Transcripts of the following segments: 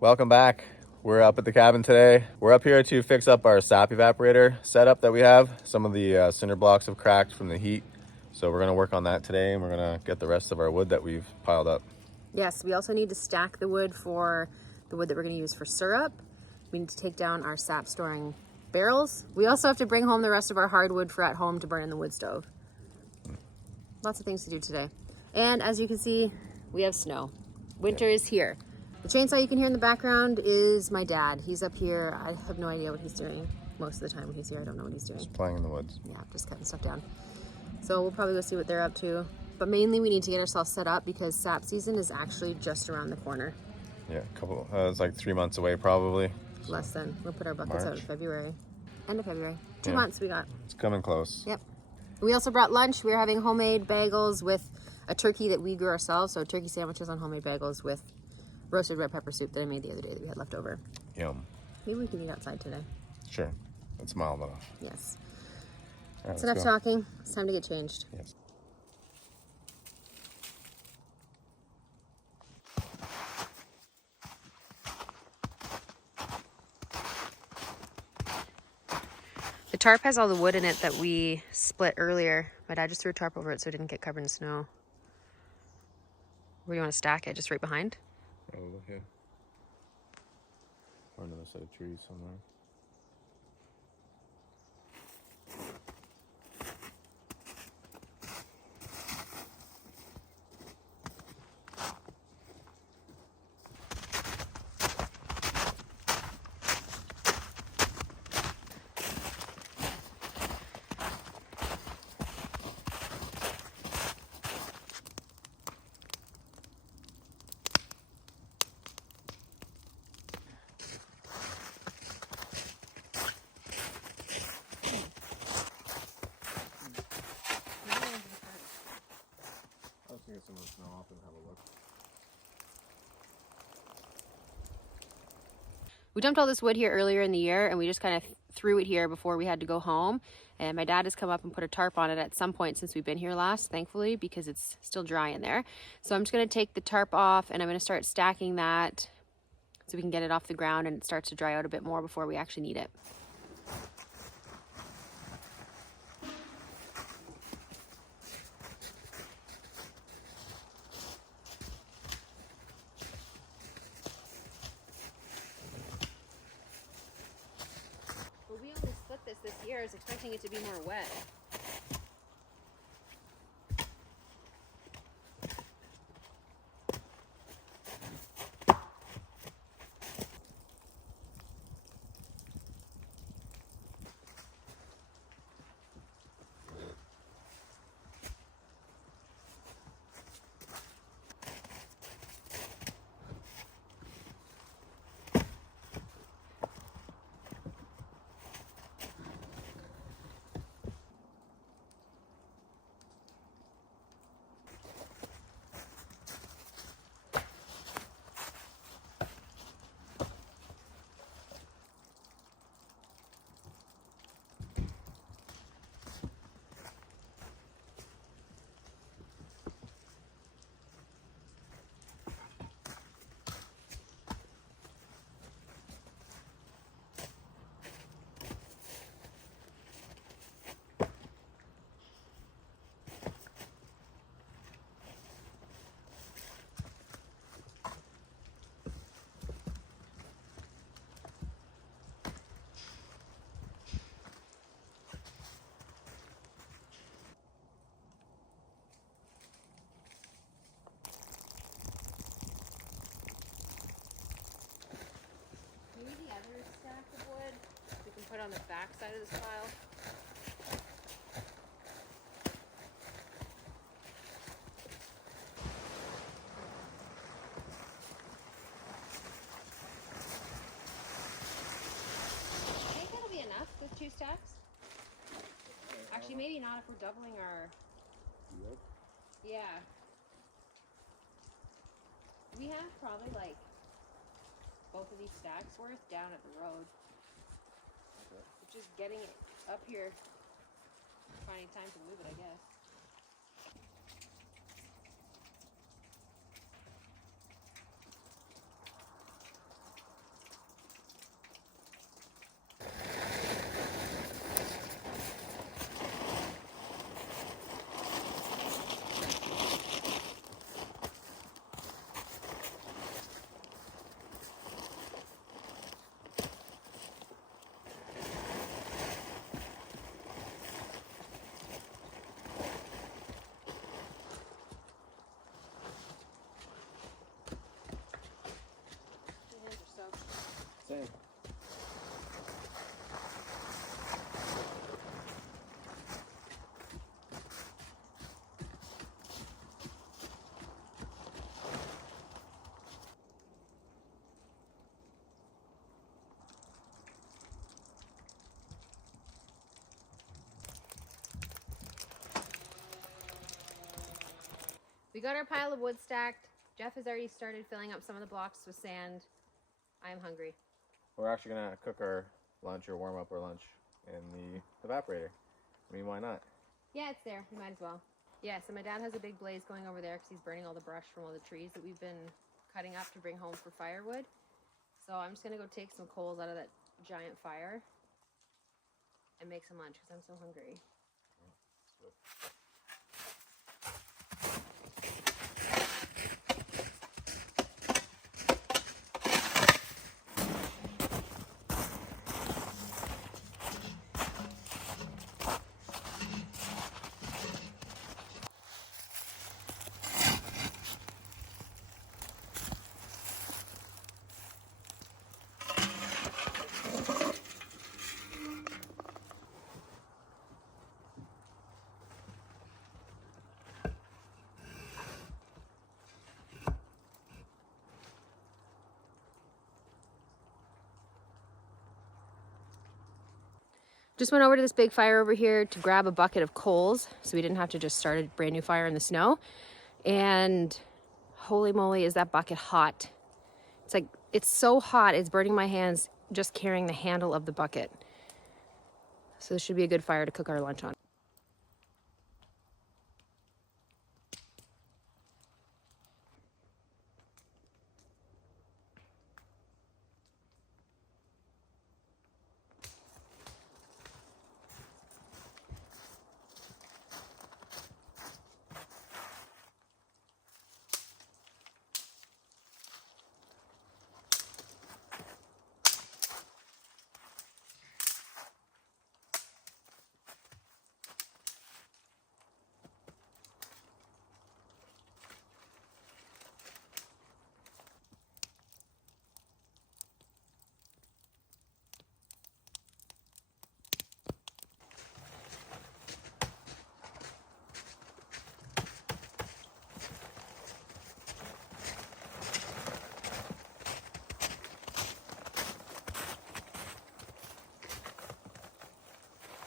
Welcome back. We're up at the cabin today. We're up here to fix up our sap evaporator setup that we have. Some of the cinder blocks have cracked from the heat. So we're gonna work on that today, and we're gonna get the rest of our wood that we've piled up. Yes, we also need to stack the wood for the wood that we're gonna use for syrup. We need to take down our sap storing barrels. We also have to bring home the rest of our hardwood for at home to burn in the wood stove. Lots of things to do today. And as you can see, we have snow. Winter is here. The chainsaw you can hear in the background is my dad. He's up here. I have no idea what he's doing. Most of the time when he's here, I don't know what he's doing. Just playing in the woods. Yeah, just cutting stuff down. So we'll probably go see what they're up to. But mainly we need to get ourselves set up because sap season is actually just around the corner. Yeah, it's like 3 months away probably. Less than. We'll put our buckets out in February. End of February. 2 Yeah. months we got. It's coming close. Yep. We also brought lunch. We're having homemade bagels with a turkey that we grew ourselves. So turkey sandwiches on homemade bagels with roasted red pepper soup that I made the other day that we had left over. Yum. Maybe we can eat outside today. Sure. Let's mild off. Yes. All right, It's enough talking. It's time to get changed. Yes. The tarp has all the wood in it that we split earlier. My dad just threw a tarp over it so it didn't get covered in snow. Where do you want to stack it? Just right behind? Oh, look here. Or another set of trees somewhere. Get some of the snow off and have a look. We dumped all this wood here earlier in the year and we just kind of threw it here before we had to go home. And my dad has come up and put a tarp on it at some point since we've been here last, thankfully, because it's still dry in there. So I'm just going to take the tarp off and I'm going to start stacking that so we can get it off the ground and it starts to dry out a bit more before we actually need it. We only split this year. I was expecting it to be more wet. Put on the back side of this pile. I think that'll be enough with 2 stacks. Actually, maybe not if we're doubling our... Yep. Yeah. We have probably like both of these stacks worth down at the road. Just getting it up here, finding time to move it, I guess. We got our pile of wood stacked. Jeff has already started filling up some of the blocks with sand. I am hungry. We're actually gonna cook our lunch or warm up our lunch in the evaporator. I mean, why not? Yeah, it's there. We might as well. Yeah, so my dad has a big blaze going over there because he's burning all the brush from all the trees that we've been cutting up to bring home for firewood. So I'm just gonna go take some coals out of that giant fire and make some lunch because I'm so hungry. Just went over to this big fire over here to grab a bucket of coals so we didn't have to just start a brand new fire in the snow. And holy moly, is that bucket hot. It's like, it's so hot, it's burning my hands just carrying the handle of the bucket. So this should be a good fire to cook our lunch on.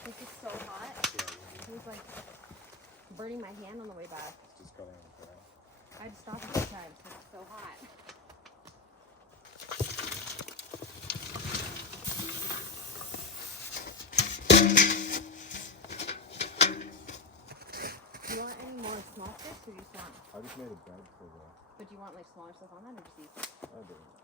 This is so hot. It was like burning my hand on the way back. It's just cutting on the ground. I had to stop a few times because it's so hot. Do you want any more small sticks or do you just want? I just made a bed for the. But do you want like smaller stuff on that or just these? I didn't.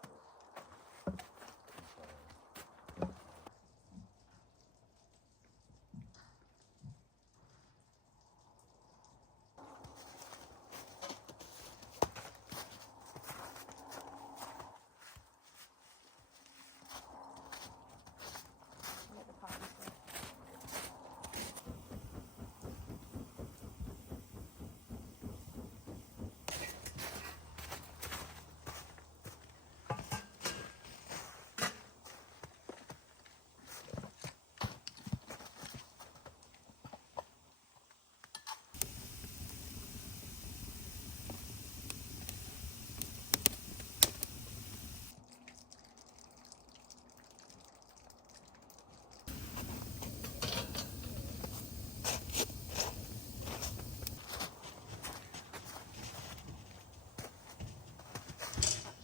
Get the poppy stuff.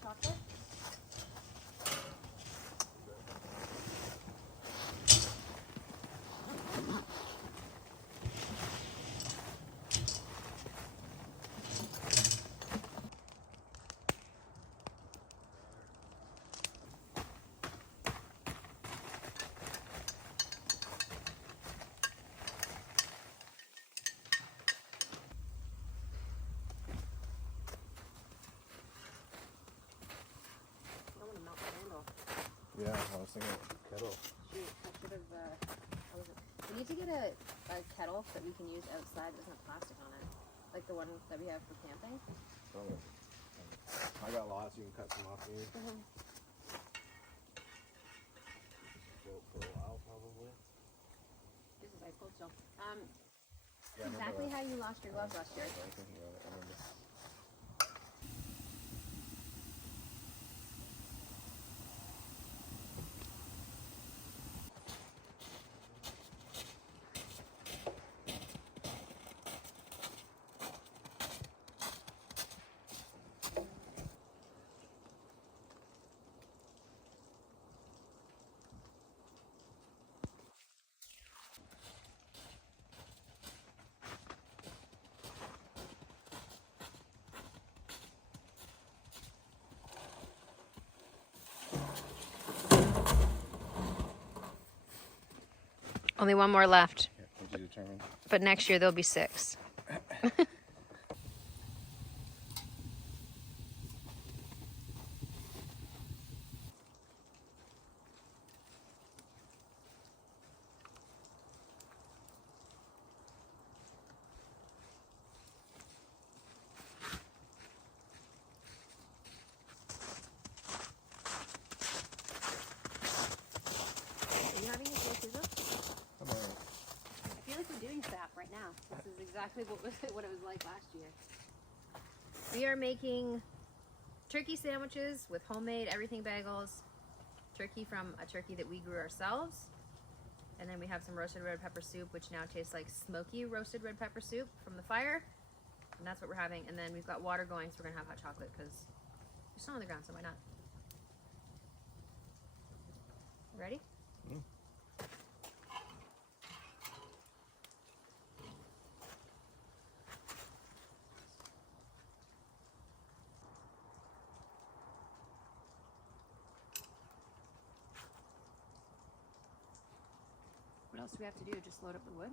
Chocolate? I don't want to melt the handle. Yeah, I was thinking kettle. Shoot, I should have, we need to get a kettle that we can use outside that doesn't have plastic on it. Like the one that we have for camping. Probably. I got lots. You can cut some off here. Float for a while, probably. This is ice cold still. Yeah, Exactly how you lost your gloves last year. I was thinking about it. I remember. Only one more left. Yeah, would you determine? But next year there'll be 6. Are you having a chisel? I'm all right. I feel like we're doing sap right now. This is exactly what it was like last year. We are making turkey sandwiches with homemade everything bagels, turkey from a turkey that we grew ourselves, and then we have some roasted red pepper soup, which now tastes like smoky roasted red pepper soup from the fire, and that's what we're having. And then we've got water going, so we're gonna have hot chocolate because there's snow on the ground, so why not? Ready? Mm. What else do we have to do? Just load up the wood?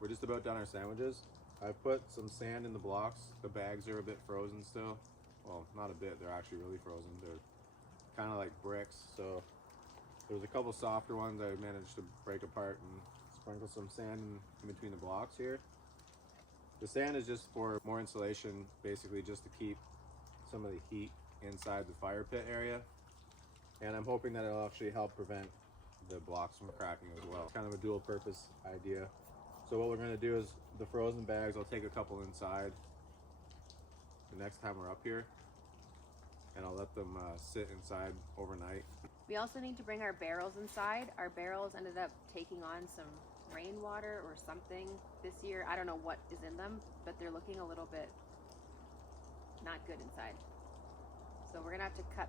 We're just about done our sandwiches. I put some sand in the blocks. The bags are a bit frozen still. Well, not a bit, they're actually really frozen. They're kind of like bricks. So there's a couple softer ones I managed to break apart and sprinkle some sand in between the blocks here. The sand is just for more insulation, basically just to keep some of the heat inside the fire pit area. And I'm hoping that it'll actually help prevent the blocks from cracking as well. Kind of a dual purpose idea. So what we're gonna do is the frozen bags, I'll take a couple inside the next time we're up here, and I'll let them sit inside overnight. We also need to bring our barrels inside. Our barrels ended up taking on some rainwater or something this year. I don't know what is in them, but they're looking a little bit not good inside. So we're gonna have to cut,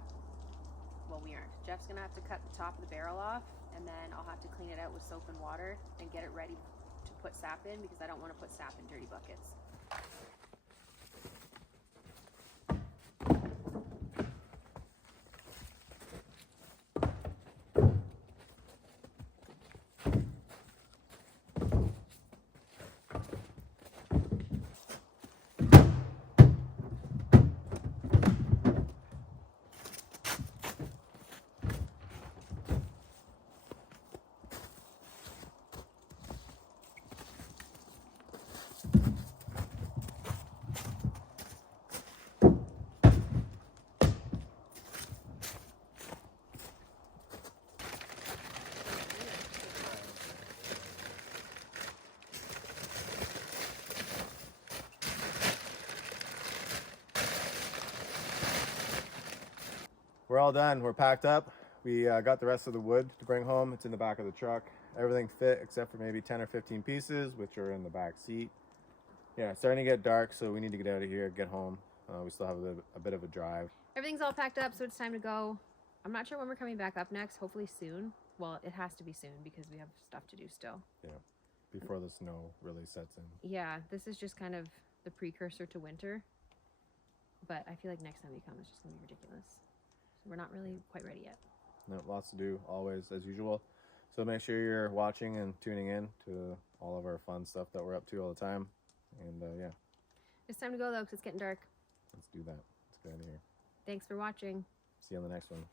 well, we aren't. Jeff's gonna have to cut the top of the barrel off, and then I'll have to clean it out with soap and water and get it ready to put sap in, because I don't want to put sap in dirty buckets. We're all done, we're packed up. We got the rest of the wood to bring home. It's in the back of the truck. Everything fit except for maybe 10 or 15 pieces, which are in the back seat. Yeah, it's starting to get dark, so we need to get out of here, get home. We still have a bit of a drive. Everything's all packed up, so it's time to go. I'm not sure when we're coming back up next, hopefully soon. Well, it has to be soon because we have stuff to do still. Yeah, before the snow really sets in. Yeah, this is just kind of the precursor to winter. But I feel like next time we come, it's just gonna be ridiculous. So we're not really quite ready yet. No, lots to do, always, as usual. So make sure you're watching and tuning in to all of our fun stuff that we're up to all the time. And yeah. It's time to go though, because it's getting dark. Let's do that. Let's get out of here. Thanks for watching. See you on the next one.